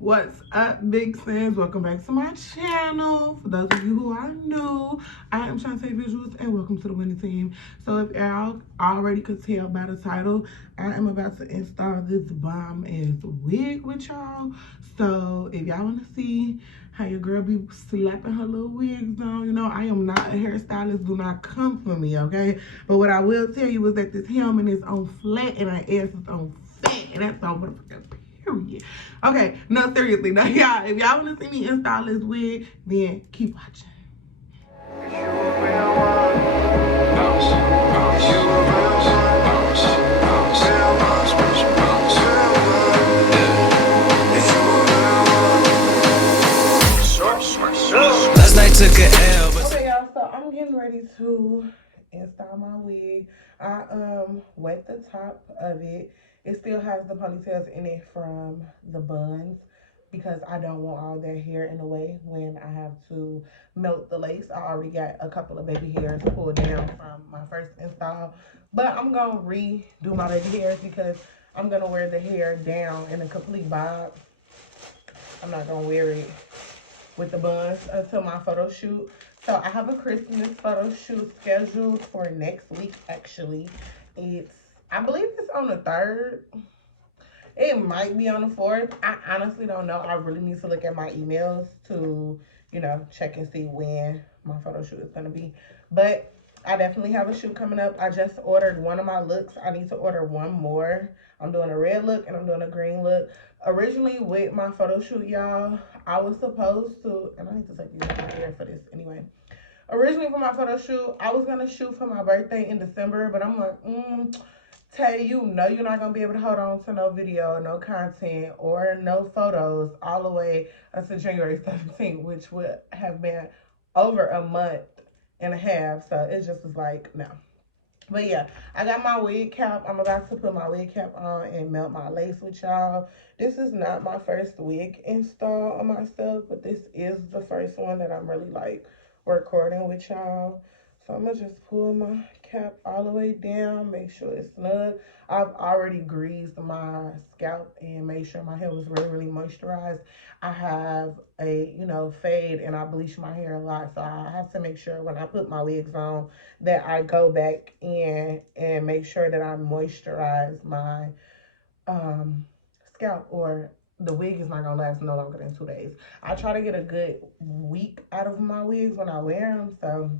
What's up, big fans? Welcome back to my channel. For those of you who are new, I am Chauntaevisuals and welcome to the winning team. So if y'all already could tell by the title, I am about to install this bomb ass wig with y'all. So if y'all want to see how your girl be slapping her little wigs on, you know, I am not a hairstylist. Do not come for me, okay? But what I will tell you is that this helmet is on flat and her ass is on fat, and that's all motherfucking period. Okay, no, seriously, now y'all, if y'all want to see me install this wig, then keep watching. Last night took a L. Okay, y'all, so I'm getting ready to install my wig. I wet the top of it. It still has the ponytails in it from the buns because I don't want all their hair in the way when I have to melt the lace. I already got a couple of baby hairs pulled down from my first install, but I'm gonna redo my baby hairs because I'm gonna wear the hair down in a complete bob. I'm not gonna wear it with the buns until my photo shoot. So I have a Christmas photo shoot scheduled for next week. Actually, I believe it's on the 3rd. It might be on the 4th. I honestly don't know. I really need to look at my emails to, you know, check and see when my photo shoot is gonna be. But I definitely have a shoot coming up. I just ordered one of my looks. I need to order one more. I'm doing a red look and I'm doing a green look. Originally with my photo shoot, y'all, I was supposed to, and I need to take these out my hair for this anyway. Originally for my photo shoot, I was gonna shoot for my birthday in December, but I'm like, Tay, you know you're not gonna be able to hold on to no video, no content, or no photos all the way until January 17th, which would have been over a month and a half. So it just was like, no. But yeah, I got my wig cap. I'm about to put my wig cap on and melt my lace with y'all. This is not my first wig install on myself, but this is the first one that I'm really like recording with y'all. So I'm gonna just pull my cap all the way down, make sure it's snug. I've already greased my scalp and made sure my hair was really moisturized. I have a, you know, fade and I bleach my hair a lot. So I have to make sure when I put my wigs on that I go back in and make sure that I moisturize my scalp, or the wig is not gonna last no longer than 2 days. I try to get a good week out of my wigs when I wear them. So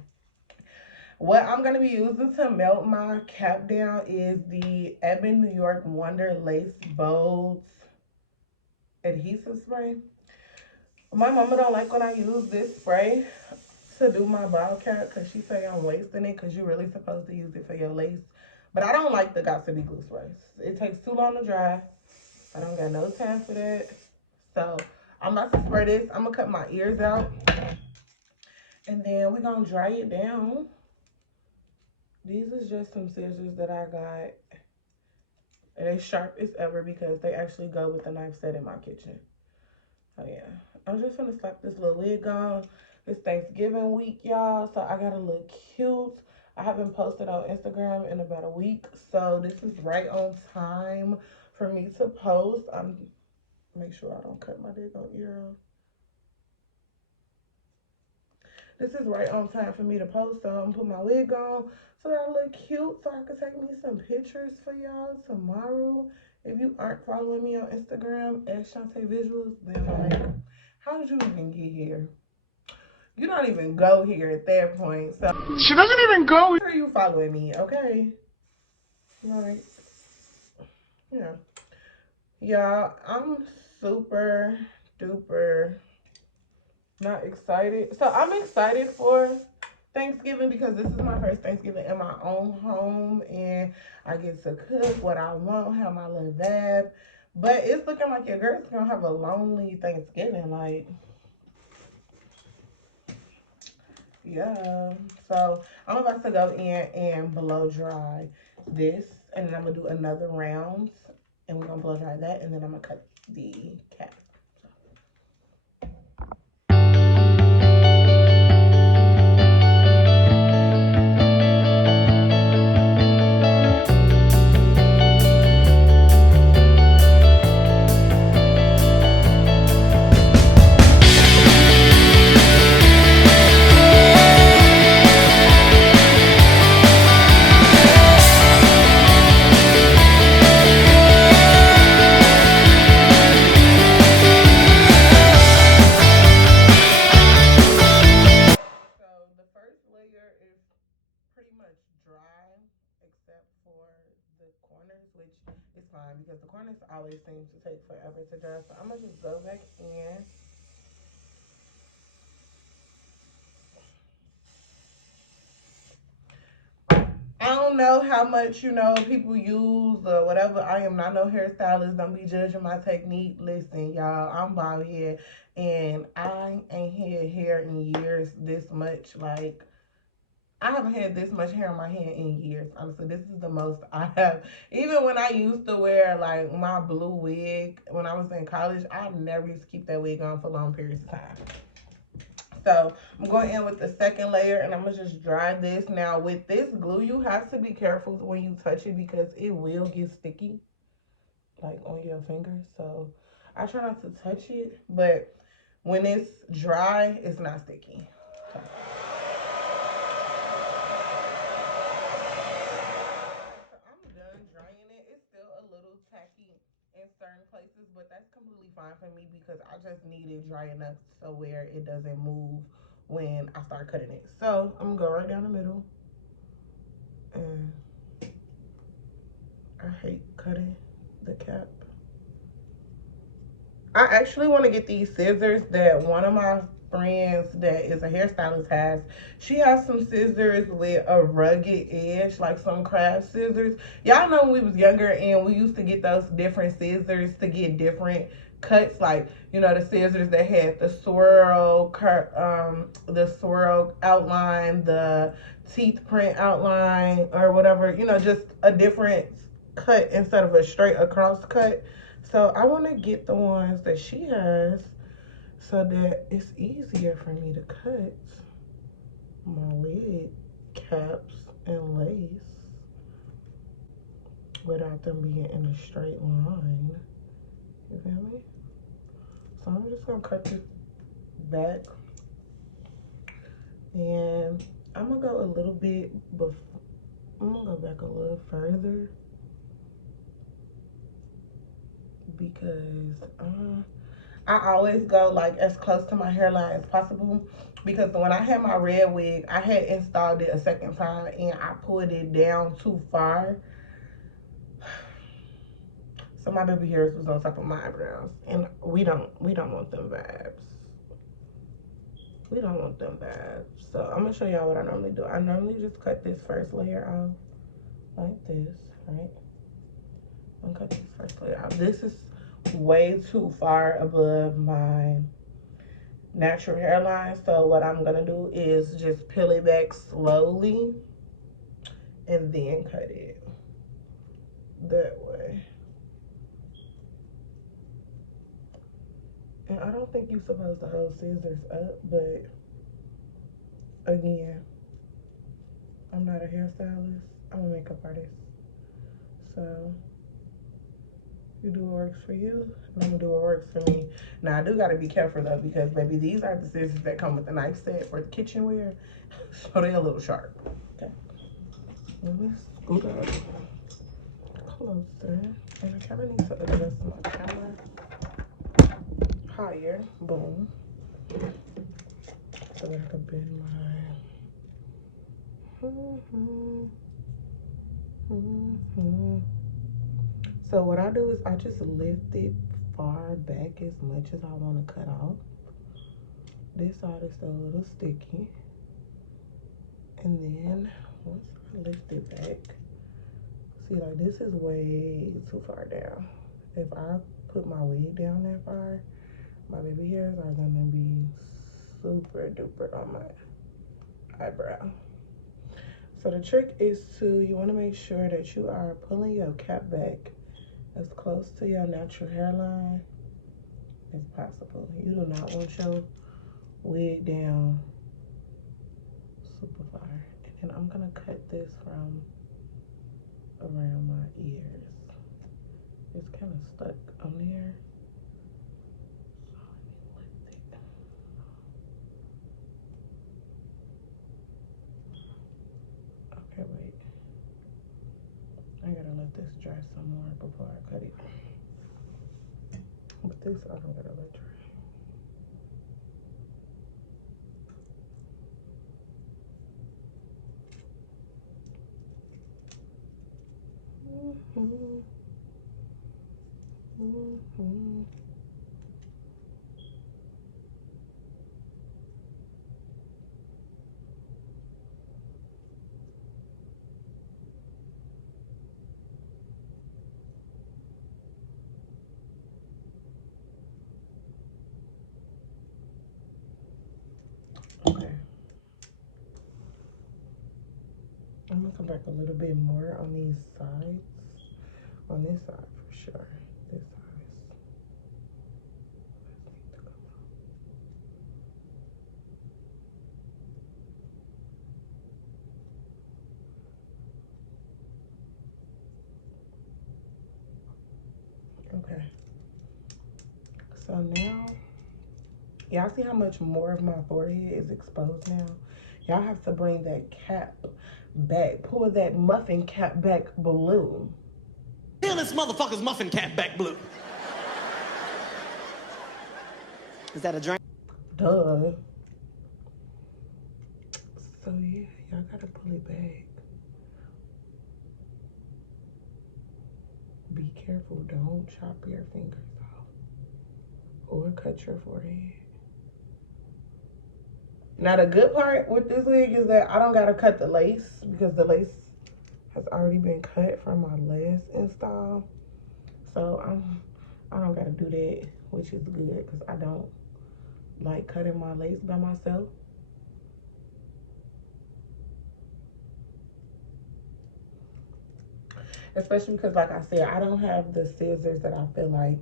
what I'm going to be using to melt my cap down is the Ebon New York Wonder Lace Bolds adhesive spray. My mama don't like when I use this spray to do my bob cap because she say I'm wasting it because you're really supposed to use it for your lace. But I don't like the Got To Be Glue sprays. It takes too long to dry. I don't got no time for that. So I'm about to spray this. I'm going to cut my ears out. And then we're going to dry it down. These is just some scissors that I got. And they're sharp as ever because they actually go with the knife set in my kitchen. Oh yeah. I'm just gonna slap this little wig on. It's Thanksgiving week, y'all. So I gotta look cute. I haven't posted on Instagram in about a week. So this is right on time for me to post. Make sure I don't cut my daggone ear off. This is right on time for me to post, so I'm gonna put my wig on so that I look cute, so I can take me some pictures for y'all tomorrow. If you aren't following me on Instagram at Chauntaevisuals, then like, how did you even get here? You don't even go here at that point, so she doesn't even go. Are you following me? Okay, like, yeah, y'all. I'm super duper not excited. So I'm excited for Thanksgiving because this is my first Thanksgiving in my own home and I get to cook what I want, have my little vibe. But it's looking like your girl's gonna have a lonely Thanksgiving, like, yeah. So I'm about to go in and blow dry this, and then I'm gonna do another round and we're gonna blow dry that, and then I'm gonna cut the cap. always seems to take forever to dry. So I'm gonna just go back in. I don't know how much, people use or whatever. I am not no hairstylist. Don't be judging my technique. Listen, y'all, I'm bald head and I ain't had hair in years this much. Like, I haven't had this much hair on my head in years. Honestly, this is the most I have. Even when I used to wear like my blue wig when I was in college, I never used to keep that wig on for long periods of time. So I'm going in with the second layer and I'm gonna just dry this. Now with this glue, you have to be careful when you touch it because it will get sticky like on your fingers. So I try not to touch it, but when it's dry, it's not sticky. So. I'm done drying it. It's still a little tacky in certain places, but that's completely fine for me because I just need it dry enough so where it doesn't move when I start cutting it. So I'm gonna go right down the middle. And I hate cutting the cap. I actually want to get these scissors that one of my friends that is a hairstylist has. She has some scissors with a rugged edge, like some craft scissors. Y'all know when we was younger and we used to get those different scissors to get different cuts, like the scissors that had the swirl outline, the teeth print outline, or whatever. Just a different cut instead of a straight across cut. So I want to get the ones that she has so that it's easier for me to cut my wig caps and lace without them being in a straight line. You feel me? So I'm just going to cut this back. And I'm going to go a little bit before. I'm going to go back a little further because I always go like as close to my hairline as possible because when I had my red wig, I had installed it a second time and I pulled it down too far. So my baby hairs was on top of my eyebrows. And we don't want them vibes. We don't want them vibes. So I'm gonna show y'all what I normally do. I normally just cut this first layer off like this, right? I'm gonna cut this first layer off. This is way too far above my natural hairline, so what I'm gonna do is just peel it back slowly and then cut it that way. And I don't think you're supposed to hold scissors up, but again, I'm not a hairstylist, I'm a makeup artist, so you do what works for you and I'm gonna do what works for me. Now I do gotta be careful though because baby, these are the scissors that come with the knife set for the kitchenware, so they're a little sharp. Okay, let me scoot up closer, and I kind of need to adjust my camera higher. Boom, so that I can bend my. So what I do is I just lift it far back as much as I want to cut off. This side is still a little sticky, and then once I lift it back, see, like this is way too far down. If I put my wig down that far, my baby hairs are gonna be super duper on my eyebrow. So the trick is you want to make sure that you are pulling your cap back as close to your natural hairline as possible. You do not want your wig down super far. And then I'm gonna cut this from around my ears. It's kind of stuck on there. Okay, wait. I gotta let this dry some more before I cut it. But this I don't gotta let dry. Okay. I'm gonna come back a little bit more on these sides. On this side for sure. This side. Okay. So now, y'all see how much more of my forehead is exposed now? Y'all have to bring that cap back. Pull that muffin cap back blue. Peel this motherfucker's muffin cap back blue. Is that a drink? Duh. So yeah, y'all gotta pull it back. Be careful, don't chop your fingers off or cut your forehead. Now the good part with this wig is that I don't gotta cut the lace because the lace has already been cut from my last install. So I don't gotta do that, which is good because I don't like cutting my lace by myself. Especially because, like I said, I don't have the scissors that I feel like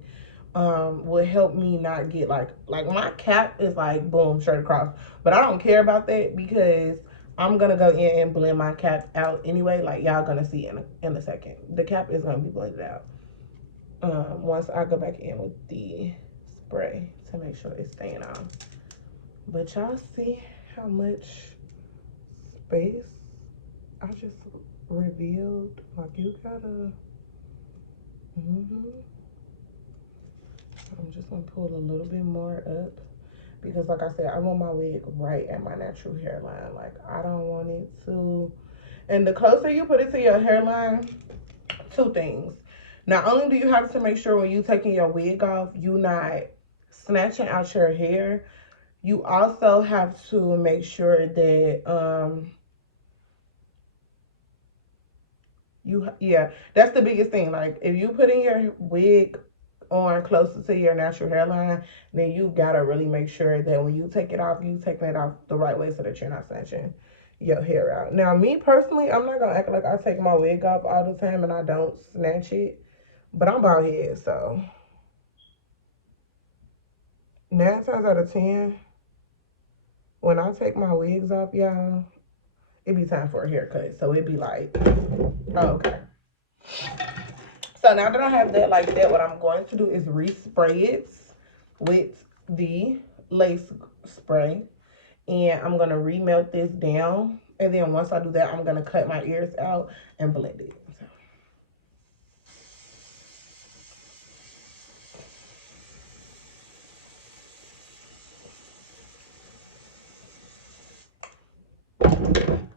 would help me not get like my cap is like boom straight across, but I don't care about that because I'm gonna go in and blend my cap out anyway. Like y'all gonna see in a second, the cap is gonna be blended out once I go back in with the spray to make sure it's staying on. But y'all see how much space I just revealed? Like you gotta. I'm just gonna pull a little bit more up because like I said, I want my wig right at my natural hairline. Like I don't want it to, and the closer you put it to your hairline, two things. Not only do you have to make sure when you taking your wig off, you not snatching out your hair, you also have to make sure that yeah, that's the biggest thing. Like if you putting your wig on closer to your natural hairline, then you gotta really make sure that when you take it off, you taking it off the right way so that you're not snatching your hair out. Now, me personally, I'm not gonna act like I take my wig off all the time and I don't snatch it, but I'm bald head, so 9 times out of 10, when I take my wigs off, y'all, it be time for a haircut. So it be like, oh, okay. So now that I have that like that, what I'm going to do is respray it with the lace spray. And I'm going to remelt this down. And then once I do that, I'm going to cut my ears out and blend it.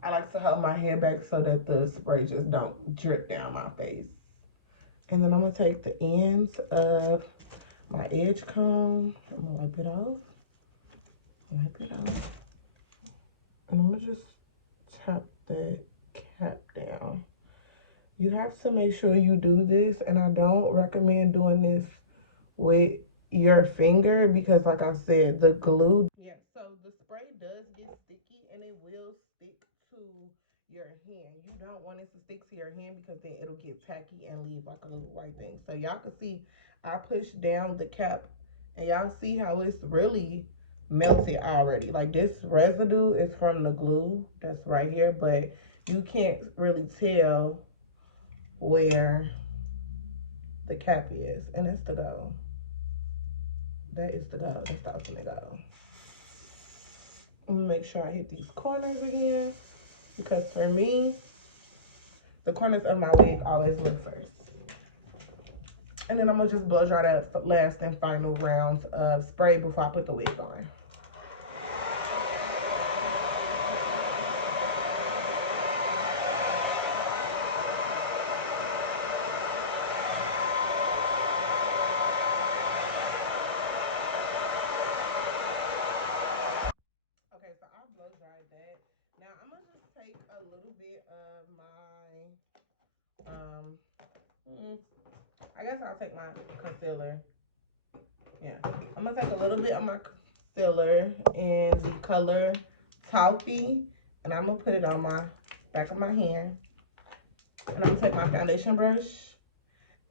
I like to hold my hair back so that the spray just don't drip down my face. And then I'm going to take the ends of my edge comb. I'm going to wipe it off. Wipe it off. And I'm going to just tap that cap down. You have to make sure you do this, and I don't recommend doing this with your finger because like I said, the glue. Yeah, so the spray does get sticky and it will stick to your hand. You don't want it to stick to your hand because then it'll get tacky and leave like a little white thing. So y'all can see I pushed down the cap and y'all see how it's really melted already. Like this residue is from the glue that's right here, but you can't really tell where the cap is, and it's the go. That is the go. That's the ultimate go. I'm gonna make sure I hit these corners again because for me, the corners of my wig always look first. And then I'm gonna just blow dry that last and final rounds of spray before I put the wig on. I guess I'll take my concealer. Yeah, I'm gonna take a little bit of my concealer in the color Toffee, and I'm gonna put it on my back of my hand. And I'm gonna take my foundation brush,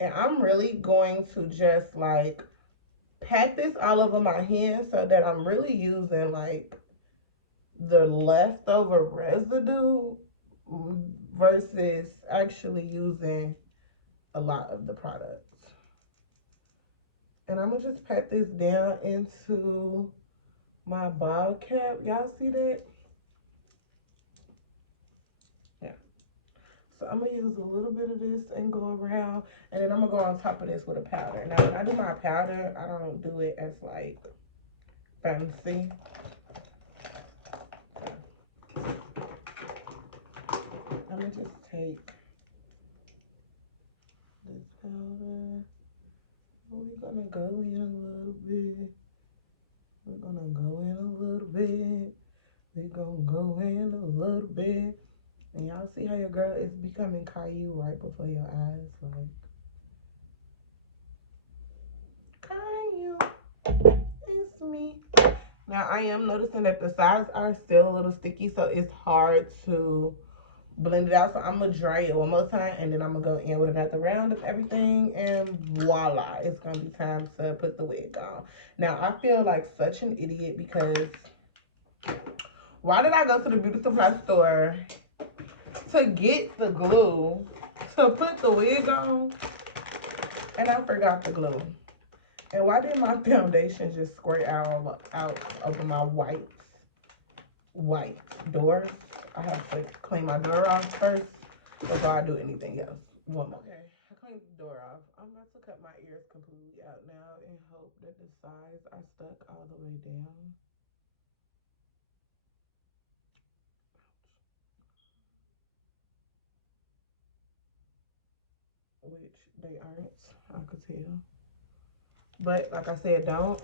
and I'm really going to just like pat this all over my hand so that I'm really using like the leftover residue versus actually using a lot of the product. And I'm gonna just pat this down into my ball cap. Y'all see that? Yeah. So I'm gonna use a little bit of this and go around, and then I'm gonna go on top of this with a powder. Now when I do my powder, I don't do it as like fancy. I'm gonna just take this powder. We're gonna go in a little bit. We're gonna go in a little bit. We're gonna go in a little bit. And y'all see how your girl is becoming Caillou right before your eyes? Like, Caillou, it's me. Now, I am noticing that the sides are still a little sticky, so it's hard to blend it out. So I'm going to dry it one more time, and then I'm going to go in with another round of everything, and voila, it's going to be time to put the wig on. Now, I feel like such an idiot because why did I go to the beauty supply store to get the glue to put the wig on, and I forgot the glue? And why did my foundation just squirt out over my white doors? I have to clean my door off first before I do anything else. One more. Okay, I cleaned the door off. I'm about to cut my ears completely out now and hope that the sides are stuck all the way down. Which they aren't, I could tell. But like I said, don't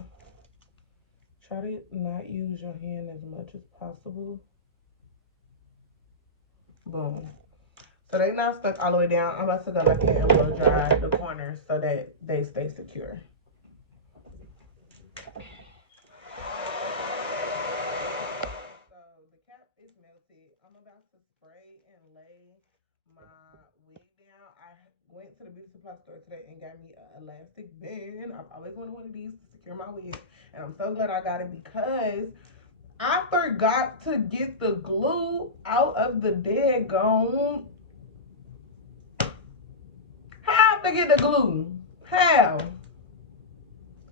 try to not use your hand as much as possible. Boom. So they not stuck all the way down. I'm about to go back in and blow dry the corners so that they stay secure. So the cap is melted. I'm about to spray and lay my wig down. I went to the beauty supply store today and got me an elastic band. I've always wanted one of these to secure my wig, and I'm so glad I got it because I forgot to get the glue out of the daggone. How I forget the glue? How?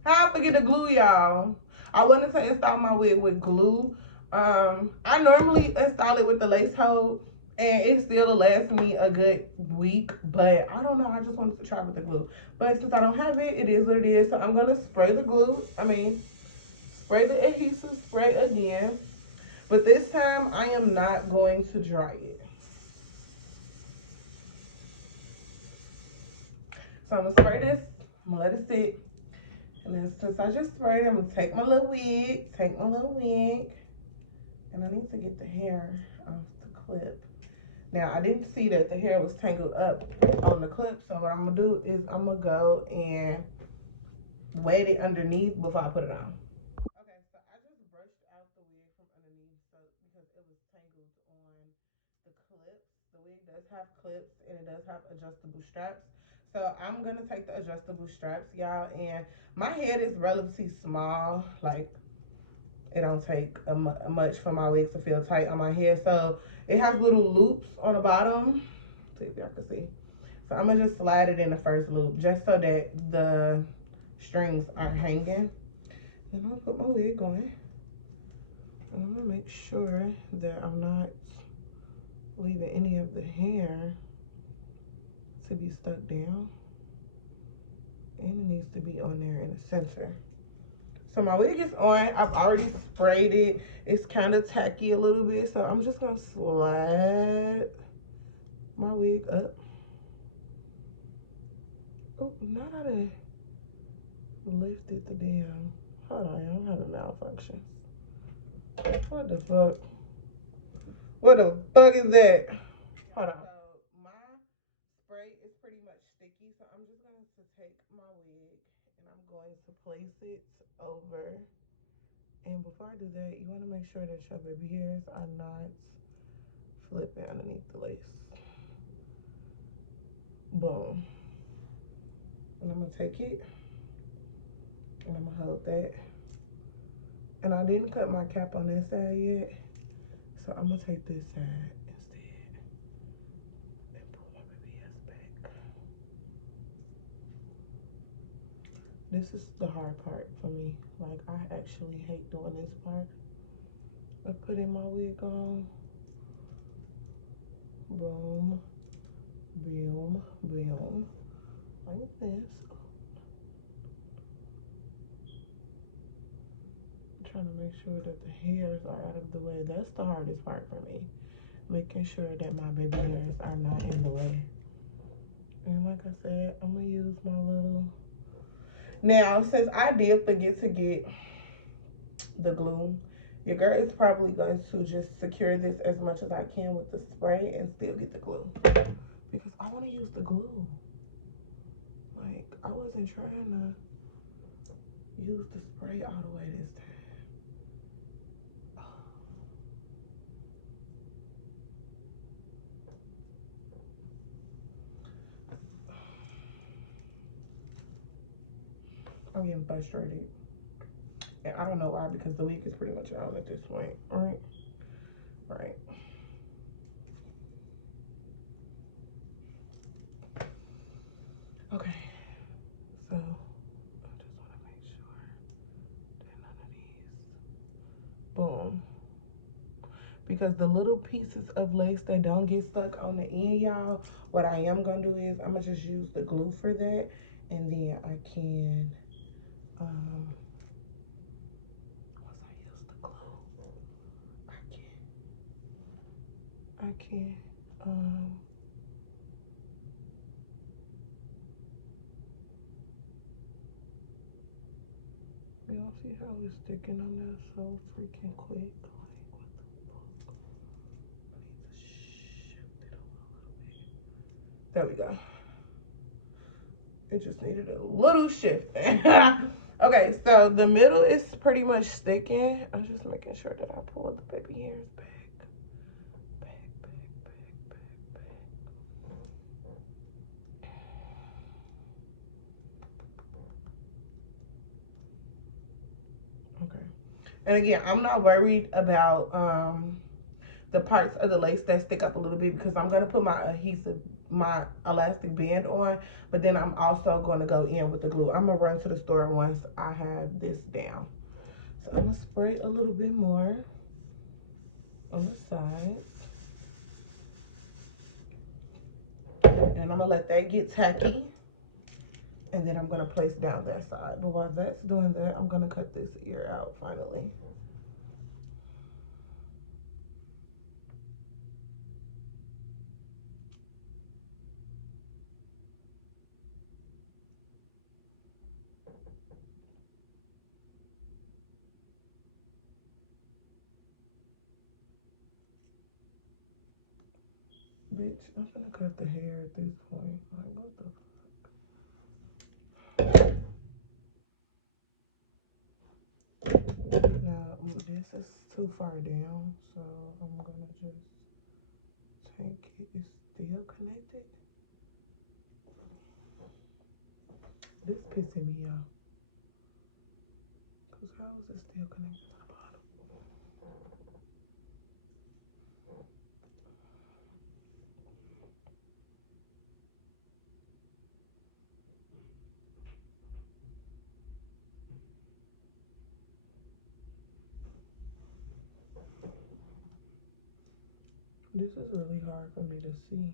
How I forget the glue, y'all? I wanted to install my wig with glue. I normally install it with the lace hold, and it still lasts me a good week. But I don't know. I just wanted to try with the glue. But since I don't have it, it is what it is. So I'm gonna spray the glue. Spray the adhesive spray again. But this time, I am not going to dry it. So I'm gonna spray this. I'm gonna let it sit. And then since I just sprayed, I'm gonna take my little wig, and I need to get the hair off the clip. Now, I didn't see that the hair was tangled up on the clip, so what I'm gonna do is I'm gonna go and wet it underneath before I put it on. Okay, so I just brushed out the wig from underneath because it was tangled on the clips. The wig does have clips and it does have adjustable straps. So I'm gonna take the adjustable straps, y'all, and my head is relatively small. Like, it don't take much for my wigs to feel tight on my head. So it has little loops on the bottom. See if y'all can see. So I'm gonna just slide it in the first loop just so that the strings aren't hanging. Then I'll put my wig on. And I'm gonna make sure that I'm not leaving any of the hair to be stuck down. And it needs to be on there in the center. So my wig is on. I've already sprayed it. It's kind of tacky a little bit. So I'm just gonna slide my wig up. Oh, now that I lifted the damn. Hold on, I'm having malfunctions. What the fuck? What the fuck is that? Hold on. So my spray place it over. And before I do that, you want to make sure that your baby hairs are not flipping underneath the lace. Boom. And I'm going to take it and I'm going to hold that. And I didn't cut my cap on this side yet, so I'm going to take this side instead and pull my baby hairs back. This is the hard part for me. Like, I actually hate doing this part of putting my wig on. Boom, boom, boom, like this. I'm trying to make sure that the hairs are out of the way. That's the hardest part for me. Making sure that my baby hairs are not in the way. And like I said, I'm gonna use my little... Now, since I did forget to get the glue, your girl is probably going to just secure this as much as I can with the spray and still get the glue. Because I want to use the glue. Like, I wasn't trying to use the spray all the way this time. I'm getting frustrated. And I don't know why, because the wig is pretty much on at this point, right? Right. Okay. So, I just want to make sure that none of these... Boom. Because the little pieces of lace that don't get stuck on the end, y'all, what I am going to do is I'm going to just use the glue for that. And then I can... once I use the glue, I can, y'all see how it's sticking on there so freaking quick? Like, what the fuck? I need to shift it over a little bit. There we go. It just needed a little shift. Okay, so the middle is pretty much sticking. I'm just making sure that I pull the baby hairs back. Back. Okay. And again, I'm not worried about the parts of the lace that stick up a little bit, because I'm going to put my elastic band on, but then I'm also going to go in with the glue. I'm going to run to the store once I have this down. So I'm going to spray a little bit more on the sides. And I'm going to let that get tacky. And then I'm going to place down that side. But while that's doing that, I'm going to cut this ear out finally. Bitch, I'm gonna cut the hair at this point. Like, what the fuck? Now, this is too far down, so I'm gonna just take it. It's still connected. This pissing me off. Because how is it still connected to the bottom? This is really hard for me to see.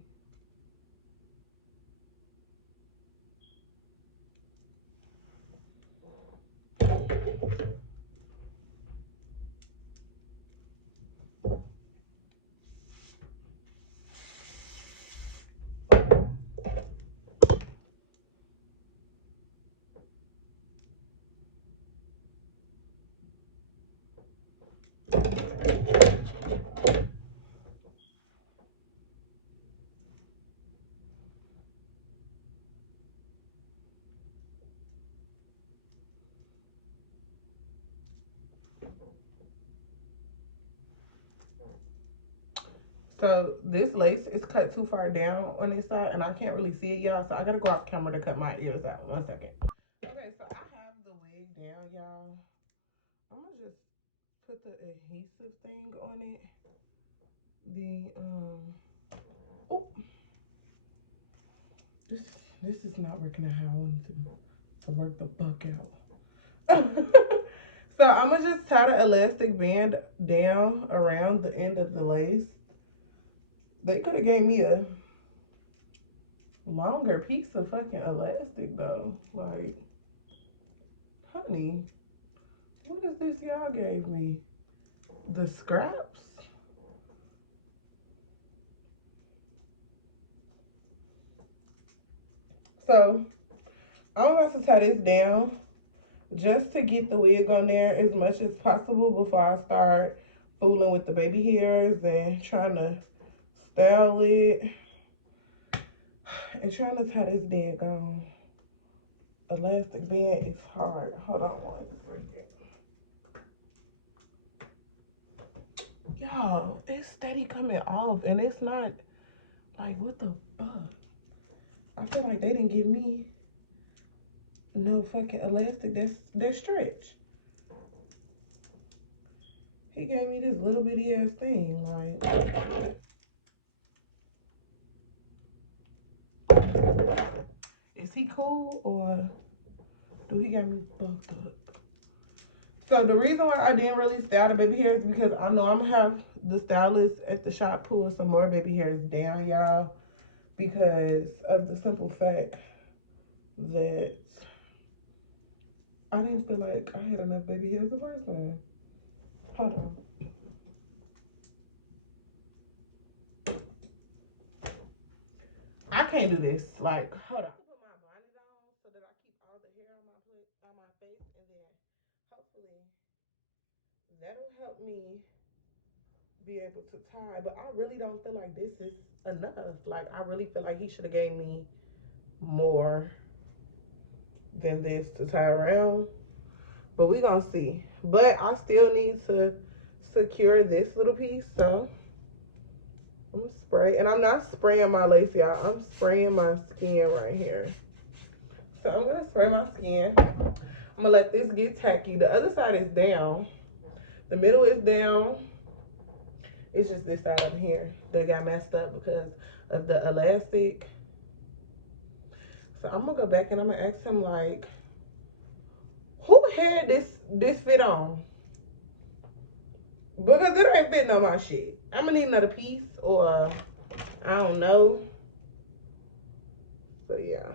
So this lace is cut too far down on this side, and I can't really see it, y'all. So I gotta go off camera to cut my ears out. 1 second. Okay, so I have the wig down, y'all. I'm gonna just put the adhesive thing on it. Oh, this this is not working out how I wanted to work the buck out. So I'm gonna just tie the elastic band down around the end of the lace. They could have gave me a longer piece of fucking elastic though. Like, honey, what is this y'all gave me? The scraps? So I'm about to tie this down just to get the wig on there as much as possible before I start fooling with the baby hairs and trying to style it and trying to tie this daggone elastic band is hard. Hold on one second. Y'all, it's steady coming off and it's not like, what the fuck? I feel like they didn't give me no fucking elastic that's stretch. He gave me this little bitty ass thing, like. Is he cool or do he got me fucked up? So the reason why I didn't really style the baby hairs is because I know I'm gonna have the stylist at the shop pull some more baby hairs down, y'all, because of the simple fact that I didn't feel like I had enough baby hairs the first time. Hold on. I can't do this. Like, hold on. Put my bonnet on so that I keep all the hair on my face, and then hopefully that'll help me be able to tie. But I really don't feel like this is enough. Like, I really feel like he should have gave me more than this to tie around. But we gonna see. But I still need to secure this little piece, so I'm gonna spray. And I'm not spraying my lace, y'all. I'm spraying my skin right here. So I'm gonna spray my skin. I'm gonna let this get tacky. The other side is down. The middle is down. It's just this side up here that got messed up because of the elastic. So I'm gonna go back and I'm gonna ask him, like, who had this fit on? Because it ain't fitting on my shit. I'm gonna need another piece, or I don't know. So yeah.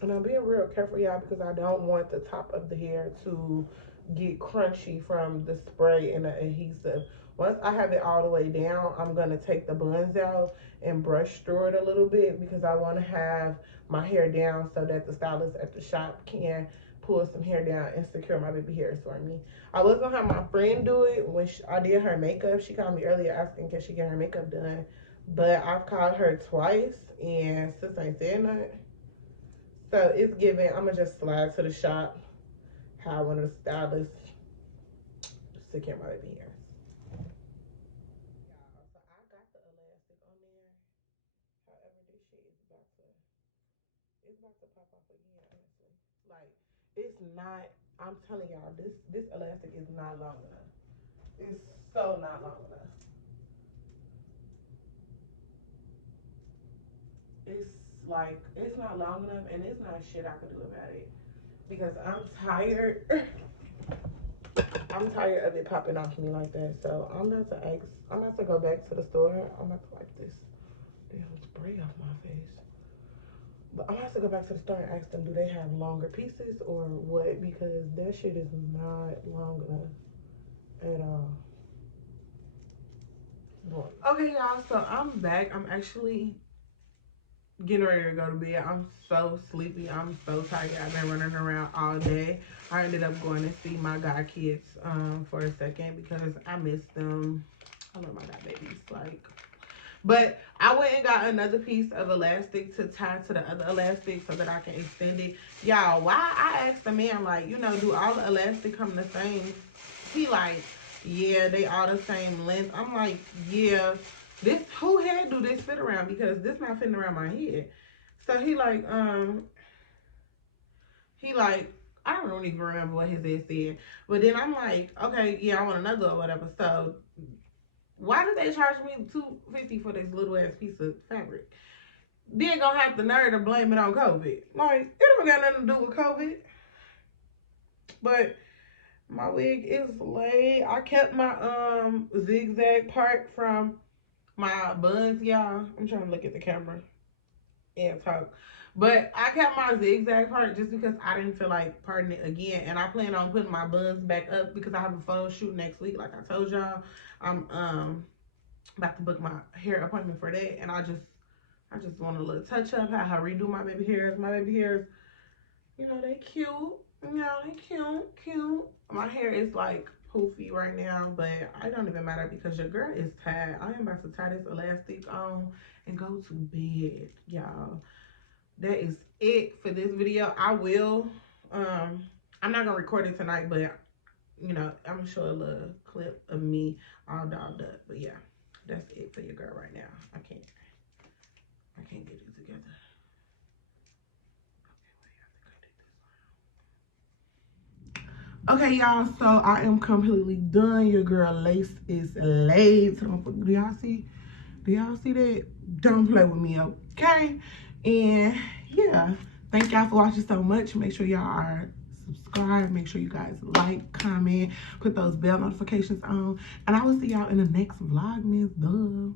And I'm being real careful, y'all, because I don't want the top of the hair to get crunchy from the spray and the adhesive. Once I have it all the way down, I'm going to take the buns out and brush through it a little bit because I want to have my hair down so that the stylist at the shop can pull some hair down and secure my baby hairs for me. I was going to have my friend do it when I did her makeup. She called me earlier asking can she get her makeup done. But I've called her twice and sis ain't said nothing. So it's given, I'm gonna just slide to the shop how I want to stylist secure my baby hairs. Y'all, so I got the elastic on there. However, this shit is it's about to pop off again, honestly. Like, it's not, I'm telling y'all, this elastic is not long enough. It's so not long enough. It's like, it's not long enough and it's not shit I could do about it. Because I'm tired. I'm tired of it popping off me like that. So I'm about to go back to the store. I'm about to wipe this damn spray off my face. But I'm about to go back to the store and ask them, do they have longer pieces or what? Because that shit is not long enough at all. Okay, y'all, so I'm back. I'm actually getting ready to go to bed. I'm so sleepy. I'm so tired. I've been running around all day. I ended up going to see my god kids for a second because I miss them. I love my god babies. Like, but I went and got another piece of elastic to tie to the other elastic so that I can extend it. Y'all, why I asked the man, like, you know, do all the elastic come the same? He like, yeah, they all the same length. I'm like, yeah. This, who head do this fit around? Because this not fitting around my head. So he like, I don't even remember what his head said. But then I'm like, okay, yeah, I want another or whatever. So why did they charge me $250 for this little ass piece of fabric? Then gonna have the nerve to blame it on COVID. Like, it don't got nothing to do with COVID. But my wig is laid. I kept my zigzag part from my buns, y'all. I'm trying to look at the camera and talk. But I kept my zigzag part just because I didn't feel like parting it again. And I plan on putting my buns back up because I have a photo shoot next week. Like I told y'all, I'm about to book my hair appointment for that. And I just want a little touch up, how I redo my baby hairs. My baby hairs, you know, they cute. You know, they cute. My hair is like poofy right now, but it don't even matter because your girl is tired. I am about to tie this elastic on and go to bed, y'all. That is it for this video. I will, I'm not gonna record it tonight, but you know, I'm gonna show a little clip of me all dolled up. But yeah, that's it for your girl right now. I can't get it together. Okay, y'all, so I am completely done. Your girl lace is laid. Do y'all see? Do y'all see that? Don't play with me, okay? And yeah, thank y'all for watching so much. Make sure y'all are subscribed. Make sure you guys like, comment, put those bell notifications on. And I will see y'all in the next Vlogmas. Duh.